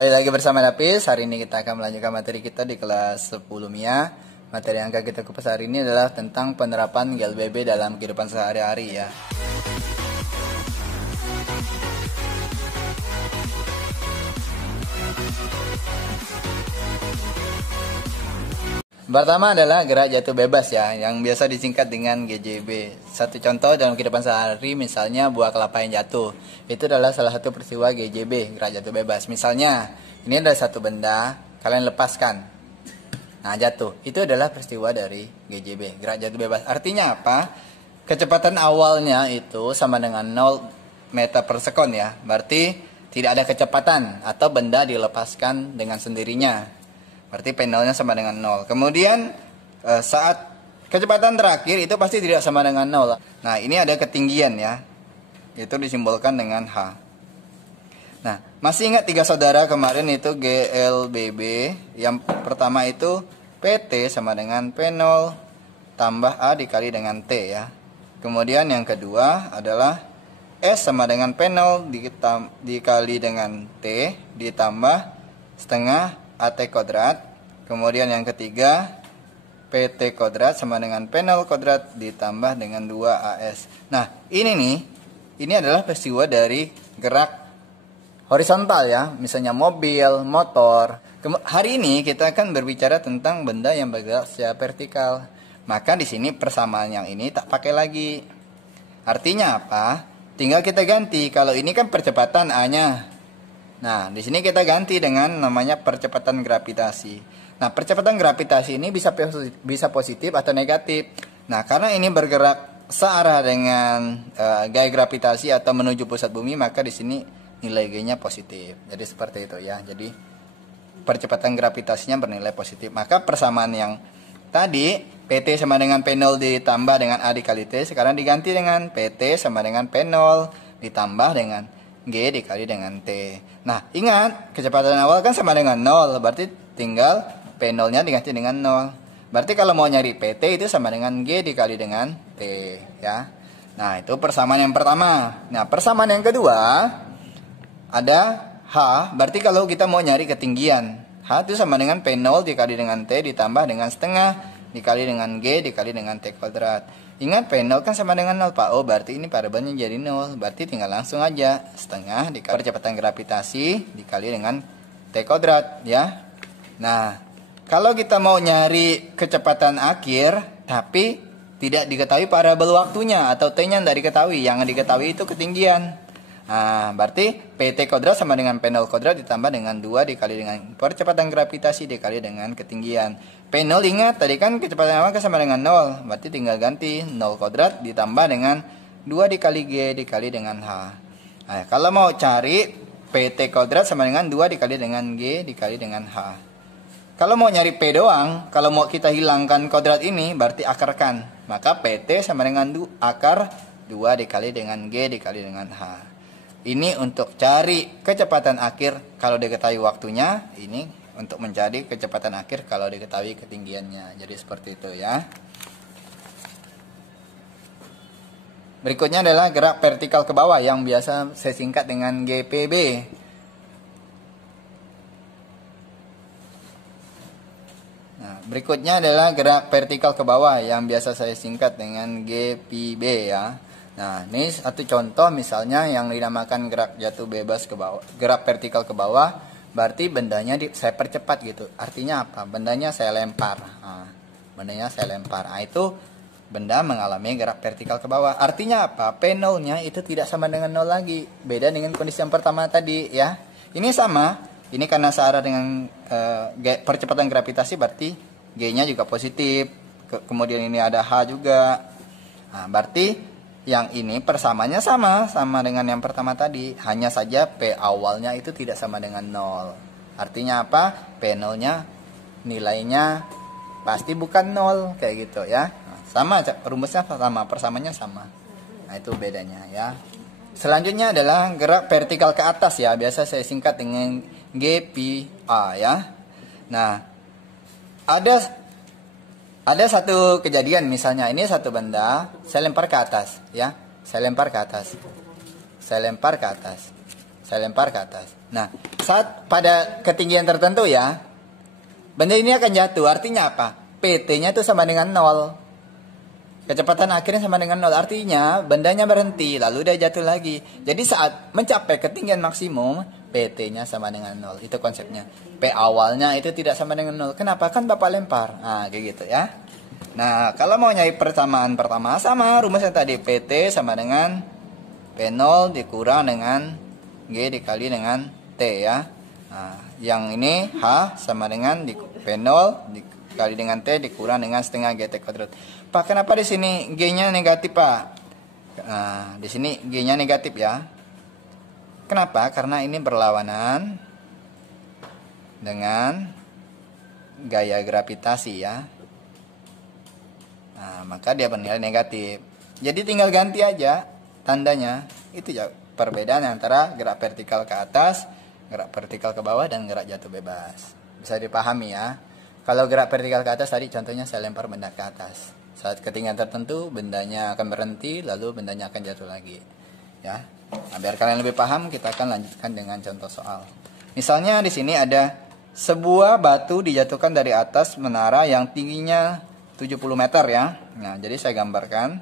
Kembali lagi bersama Dapis. Hari ini kita akan melanjutkan materi kita di kelas 10 MIA. Materi yang akan kita kupas hari ini adalah tentang penerapan GLBB dalam kehidupan sehari-hari ya. Pertama adalah gerak jatuh bebas ya, yang biasa disingkat dengan GJB. Satu contoh dalam kehidupan sehari, misalnya buah kelapa yang jatuh. Itu adalah salah satu peristiwa GJB, gerak jatuh bebas. Misalnya, ini ada satu benda, kalian lepaskan. Nah, jatuh. Itu adalah peristiwa dari GJB, gerak jatuh bebas. Artinya apa? Kecepatan awalnya itu sama dengan 0 meter per sekon ya. Berarti tidak ada kecepatan atau benda dilepaskan dengan sendirinya. Berarti penalnya sama dengan 0. Kemudian saat kecepatan terakhir itu pasti tidak sama dengan 0. Nah, ini ada ketinggian ya. Itu disimbolkan dengan H. Nah, masih ingat 3 saudara kemarin itu GLBB. Yang pertama itu PT sama dengan P0 tambah A dikali dengan T ya. Kemudian yang kedua adalah S sama dengan P0 dikali dengan T ditambah setengah AT kuadrat. Kemudian yang ketiga PT kuadrat sama dengan P0 kuadrat ditambah dengan 2AS. Nah, ini adalah peristiwa dari gerak horizontal ya, misalnya mobil, motor. Hari ini kita akan berbicara tentang benda yang bergerak secara vertikal. Maka di sini persamaan yang ini tak pakai lagi. Artinya apa? Tinggal kita ganti. Kalau ini kan percepatan A-nya. Nah, di sini kita ganti dengan namanya percepatan gravitasi. Nah, percepatan gravitasi ini bisa positif atau negatif. Nah, karena ini bergerak searah dengan gaya gravitasi atau menuju pusat bumi, maka di sini nilai G-nya positif. Jadi seperti itu ya. Jadi percepatan gravitasinya bernilai positif. Maka persamaan yang tadi PT sama dengan P0 ditambah dengan A dikali T, sekarang diganti dengan PT sama dengan P0 ditambah dengan G dikali dengan T. Nah, ingat, kecepatan awal kan sama dengan 0. Berarti tinggal P0-nya diganti dengan 0. Berarti kalau mau nyari PT itu sama dengan G dikali dengan T. Ya. Nah, itu persamaan yang pertama. Nah, persamaan yang kedua ada H. Berarti kalau kita mau nyari ketinggian, H itu sama dengan P0 dikali dengan T ditambah dengan setengah dikali dengan G dikali dengan T kuadrat. Ingat P0 kan sama dengan 0 Pak. Oh, berarti ini parabolnya jadi 0. Berarti tinggal langsung aja setengah dikali percepatan gravitasi dikali dengan T kuadrat ya. Nah, kalau kita mau nyari kecepatan akhir tapi tidak diketahui parabol waktunya atau T-nya tidak diketahui, yang diketahui itu ketinggian. Nah, berarti PT kuadrat sama dengan P0 kuadrat ditambah dengan 2 dikali dengan percepatan gravitasi dikali dengan ketinggian. P0 ingat tadi kan kecepatan awal sama dengan 0. Berarti tinggal ganti 0 kuadrat ditambah dengan 2 dikali G dikali dengan H. Nah, kalau mau cari PT kuadrat sama dengan 2 dikali dengan G dikali dengan H. Kalau mau nyari P doang, kalau mau kita hilangkan kuadrat ini berarti akarkan. Maka PT sama dengan akar 2 dikali dengan G dikali dengan H. Ini untuk cari kecepatan akhir kalau diketahui waktunya, ini untuk mencari kecepatan akhir kalau diketahui ketinggiannya. Jadi seperti itu ya. Berikutnya adalah gerak vertikal ke bawah yang biasa saya singkat dengan GPB. Nah, berikutnya adalah gerak vertikal ke bawah yang biasa saya singkat dengan GPB ya. Nah, ini satu contoh misalnya yang dinamakan gerak jatuh bebas ke bawah, gerak vertikal ke bawah, berarti bendanya saya percepat gitu. Artinya apa? Bendanya saya lempar. Nah, bendanya saya lempar. Nah, itu benda mengalami gerak vertikal ke bawah. Artinya apa? P0-nya itu tidak sama dengan 0 lagi. Beda dengan kondisi yang pertama tadi ya. Ini sama. Ini karena searah dengan percepatan gravitasi berarti G-nya juga positif. Kemudian ini ada H juga. Nah, berarti yang ini persamanya sama dengan yang pertama tadi, hanya saja P awalnya itu tidak sama dengan 0. Artinya apa? P0-nya nilainya pasti bukan 0 kayak gitu ya. Nah, sama rumusnya sama, persamanya sama. Nah, itu bedanya ya. Selanjutnya adalah gerak vertikal ke atas ya, biasa saya singkat dengan GPA ya. Nah, ada satu kejadian misalnya ini satu benda saya lempar ke atas ya, saya lempar ke atas saya lempar ke atas. Nah, saat pada ketinggian tertentu ya, benda ini akan jatuh. Artinya apa? PT-nya itu sama dengan 0. Kecepatan akhirnya sama dengan 0. Artinya bendanya berhenti, lalu dia jatuh lagi. Jadi saat mencapai ketinggian maksimum, PT-nya sama dengan 0. Itu konsepnya. P awalnya itu tidak sama dengan 0. Kenapa? Kan Bapak lempar. Nah, kayak gitu ya. Nah, kalau mau nyari persamaan pertama, sama rumusnya tadi. PT sama dengan P0 dikurang dengan G dikali dengan T ya. Nah, yang ini H sama dengan P0 dikali dengan T dikurang dengan setengah GT kuadrat. Pak, kenapa di sini G-nya negatif, Pak? Nah, di sini G-nya negatif ya. Kenapa? Karena ini berlawanan dengan gaya gravitasi ya. Nah, maka dia bernilai negatif. Jadi tinggal ganti aja tandanya. Itu ya perbedaan antara gerak vertikal ke atas, gerak vertikal ke bawah, dan gerak jatuh bebas. Bisa dipahami ya. Kalau gerak vertikal ke atas tadi contohnya saya lempar benda ke atas. Saat ketinggian tertentu bendanya akan berhenti, lalu bendanya akan jatuh lagi. Ya. Nah, biar kalian lebih paham, kita akan lanjutkan dengan contoh soal. Misalnya di sini ada sebuah batu dijatuhkan dari atas menara yang tingginya 70 meter ya. Nah, jadi saya gambarkan.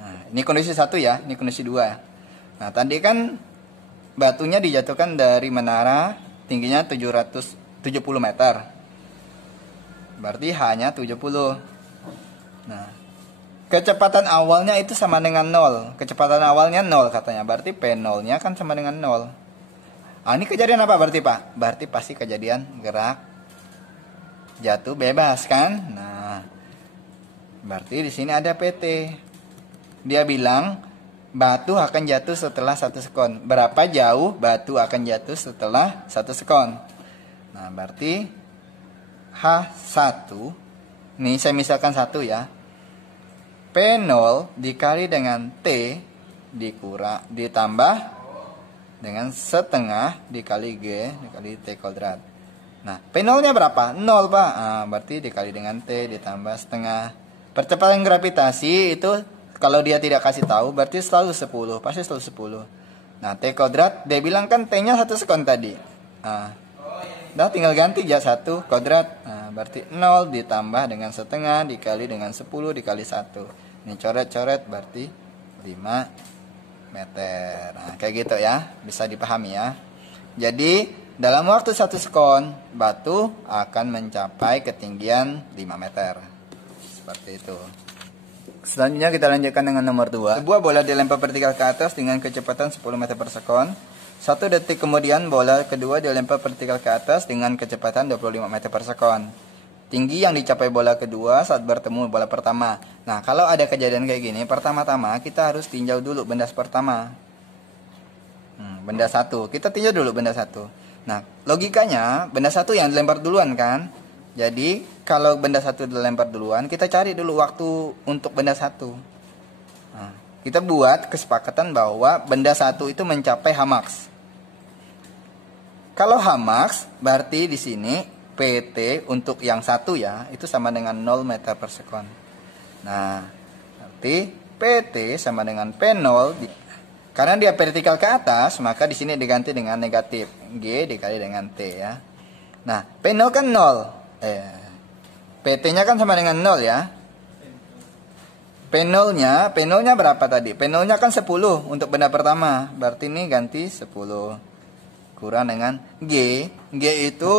Nah, ini kondisi 1 ya, ini kondisi 2. Nah, tadi kan batunya dijatuhkan dari menara tingginya 770 meter. Berarti hanya 70. Nah, kecepatan awalnya itu sama dengan 0. Kecepatan awalnya 0 katanya. Berarti P0-nya kan sama dengan 0. Nah, ini kejadian apa berarti, Pak? Berarti pasti kejadian gerak jatuh bebas kan? Nah, berarti di sini ada PT. Dia bilang batu akan jatuh setelah 1 sekon. Berapa jauh batu akan jatuh setelah 1 sekon? Nah, berarti H1, ini saya misalkan 1 ya. P0 dikali dengan T ditambah dengan setengah dikali G dikali T kuadrat. Nah, P0-nya berapa? 0, Pak. Nah, berarti dikali dengan T ditambah setengah. Percepatan gravitasi itu kalau dia tidak kasih tahu berarti selalu 10, pasti selalu 10. Nah, T kuadrat dia bilang kan T-nya 1 sekon tadi. Nah, tinggal ganti aja 1 kuadrat. Nah, berarti 0 ditambah dengan setengah dikali dengan 10 dikali 1. Ini coret-coret berarti 5 meter. Nah, kayak gitu ya. Bisa dipahami ya. Jadi, dalam waktu 1 sekon, batu akan mencapai ketinggian 5 meter. Seperti itu. Selanjutnya kita lanjutkan dengan nomor 2. Sebuah bola dilempar vertikal ke atas dengan kecepatan 10 meter per sekon. 1 detik kemudian bola kedua dilempar vertikal ke atas dengan kecepatan 25 meter per sekon. Tinggi yang dicapai bola kedua saat bertemu bola pertama. Nah, kalau ada kejadian kayak gini, pertama-tama kita harus tinjau dulu benda pertama. Benda 1. Kita tinjau dulu benda 1. Nah, logikanya benda 1 yang dilempar duluan kan? Jadi, kalau benda 1 dilempar duluan, kita cari dulu waktu untuk benda 1. Nah, kita buat kesepakatan bahwa benda 1 itu mencapai Hmax. Kalau Hmax, berarti di sini PT untuk yang 1 ya, itu sama dengan 0 meter per sekon. Nah, berarti PT sama dengan P0. Karena dia vertikal ke atas, maka di sini diganti dengan negatif. G dikali dengan T ya. Nah, P0 kan 0. PT-nya kan sama dengan 0 ya. P0-nya berapa tadi? P0-nya kan 10 untuk benda pertama. Berarti ini ganti 10 kurang dengan G. G itu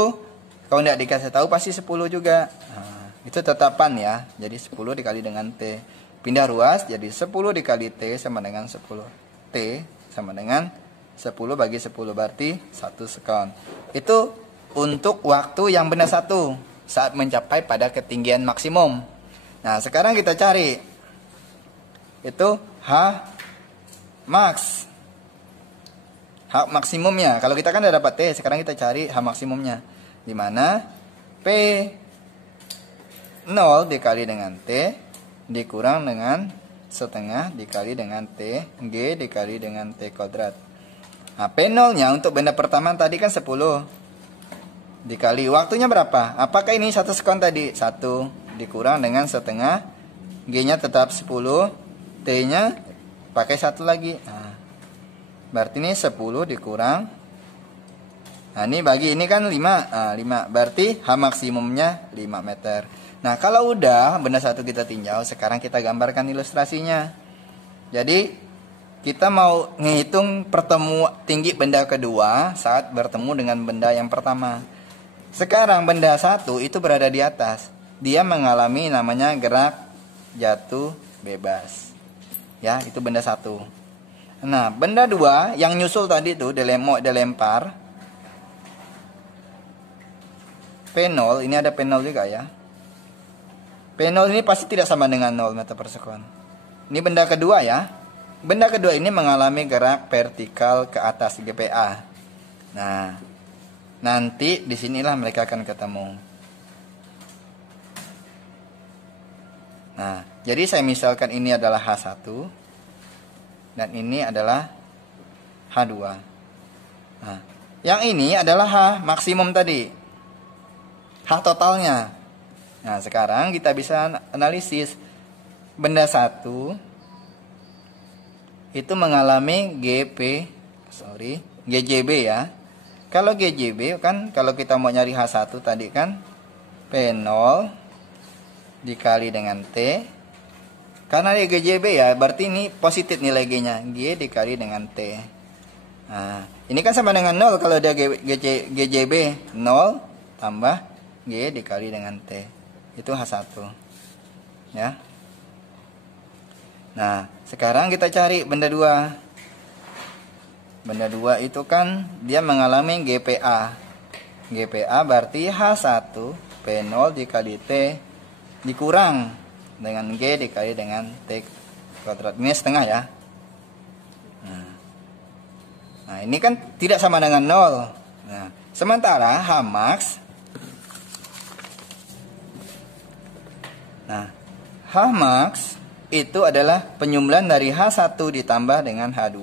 kalau tidak dikasih tahu pasti 10 juga. Nah, itu tetapan ya. Jadi 10 dikali dengan T. Pindah ruas jadi 10 dikali T sama dengan 10. T sama dengan 10 bagi 10 berarti 1 sekon. Itu untuk waktu yang benda 1 saat mencapai pada ketinggian maksimum. Nah, sekarang kita cari itu H max. H maksimumnya. Kalau kita kan udah dapat T, sekarang kita cari H maksimumnya. Di mana P 0 dikali dengan T dikurang dengan setengah dikali dengan T, G dikali dengan T kuadrat. Nah, P0-nya untuk benda pertama tadi kan 10. Dikali waktunya berapa? Apakah ini 1 sekon tadi? 1 dikurang dengan setengah G-nya tetap 10, T-nya pakai 1 lagi. Nah, berarti ini 10 dikurang. Nah, ini bagi ini kan 5. Nah, 5. Berarti H maksimumnya 5 meter. Nah, kalau udah benda satu kita tinjau, sekarang kita gambarkan ilustrasinya. Jadi, kita mau ngitung tinggi benda kedua saat bertemu dengan benda yang pertama. Sekarang benda satu itu berada di atas. Dia mengalami namanya gerak jatuh bebas. Ya, itu benda satu. Nah, benda dua yang nyusul tadi tuh dilempar. P0, ini ada P0 juga ya. P0 ini pasti tidak sama dengan 0 meter per sekon. Ini benda kedua ya. Benda kedua ini mengalami gerak vertikal ke atas GPA. Nah, nanti disinilah mereka akan ketemu. Nah, jadi saya misalkan ini adalah H1 dan ini adalah H2. Nah, yang ini adalah H maksimum tadi. H totalnya. Nah, sekarang kita bisa analisis benda satu itu mengalami GJB ya. Kalau GJB kan kalau kita mau nyari H1 tadi kan P0 dikali dengan T. Karena dia GJB ya, berarti ini positif nilai G-nya. G dikali dengan T. Nah, ini kan sama dengan 0 kalau dia GJB 0 tambah G dikali dengan T. Itu H1. Ya. Nah, sekarang kita cari benda 2. Benda 2 itu kan dia mengalami GPA. GPA berarti H1 P0 dikali T dikurang dengan G dikali dengan T kuadrat. Ini setengah ya. Nah, ini kan tidak sama dengan 0. Nah, sementara H max. Nah, H max itu adalah penyumbulan dari H1 ditambah dengan H2.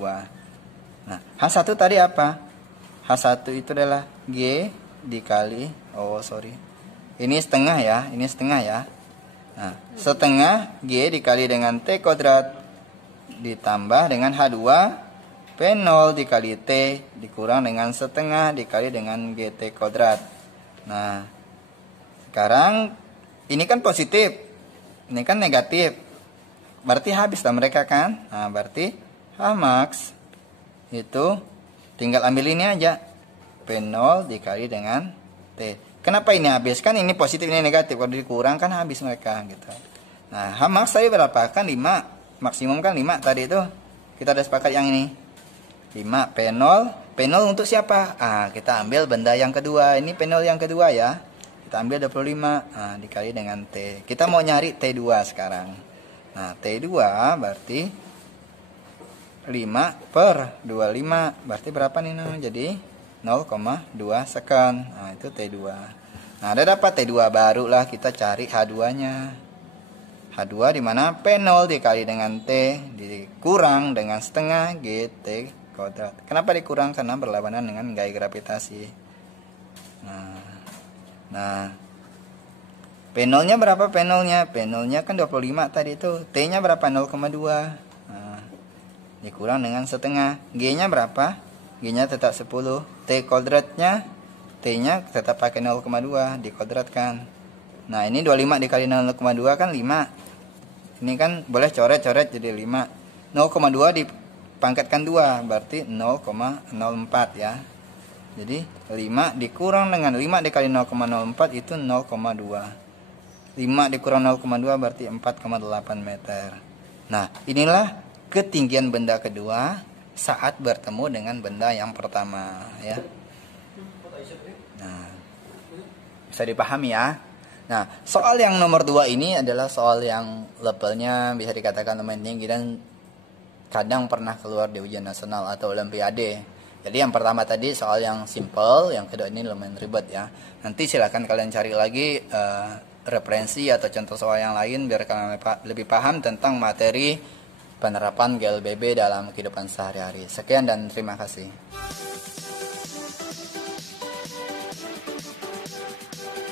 Nah, H1 tadi apa? H1 itu adalah G dikali, ini setengah ya, ini setengah ya. Nah, setengah G dikali dengan T kuadrat ditambah dengan H2 P0 dikali T dikurang dengan setengah dikali dengan GT kuadrat. Nah, sekarang ini kan positif, ini kan negatif. Berarti habis lah mereka kan. Nah, berarti H max itu tinggal ambil ini aja. P0 dikali dengan T. Kenapa ini habis? Kan ini positif, ini negatif. Kalau dikurang kan habis mereka gitu. Nah, H max tadi berapa? Kan 5. Maksimum kan 5 tadi itu. Kita udah sepakat yang ini. 5 P0. P0 untuk siapa? Kita ambil benda yang kedua. Ini P0 yang kedua ya. Kita ambil 25. Dikali dengan T. Kita mau nyari T2 sekarang. Nah, T2 berarti 5 per 25. Berarti berapa nih? Jadi 0,2 sekon. Nah, itu T2. Nah, udah dapat T2, barulah kita cari H2-nya. H2 di mana P0 dikali dengan T dikurang dengan setengah GT kuadrat. Kenapa dikurang? Karena berlawanan dengan gaya gravitasi. Nah, P0-nya berapa P0-nya? P0-nya kan 25 tadi itu. T-nya berapa? 0,2. Nah, dikurang dengan setengah. G-nya berapa? G-nya tetap 10. T kuadratnya, T-nya tetap pakai 0,2 dikuadratkan. Nah, ini 25 dikali 0,2 kan 5. Ini kan boleh coret-coret jadi 5. 0,2 dipangkatkan 2 berarti 0,04 ya. Jadi 5 dikurang dengan 5 dikali 0,04 itu 0,2. 5 dikurang 0,2 berarti 4,8 meter. Nah, inilah ketinggian benda kedua saat bertemu dengan benda yang pertama ya. Nah, bisa dipahami ya. Nah, soal yang nomor 2 ini adalah soal yang levelnya bisa dikatakan lumayan tinggi dan kadang pernah keluar di ujian nasional atau olimpiade. Jadi yang pertama tadi soal yang simple, yang kedua ini lumayan ribet ya. Nanti silakan kalian cari lagi referensi atau contoh soal yang lain biar kalian lebih paham tentang materi penerapan GLBB dalam kehidupan sehari-hari. Sekian dan terima kasih.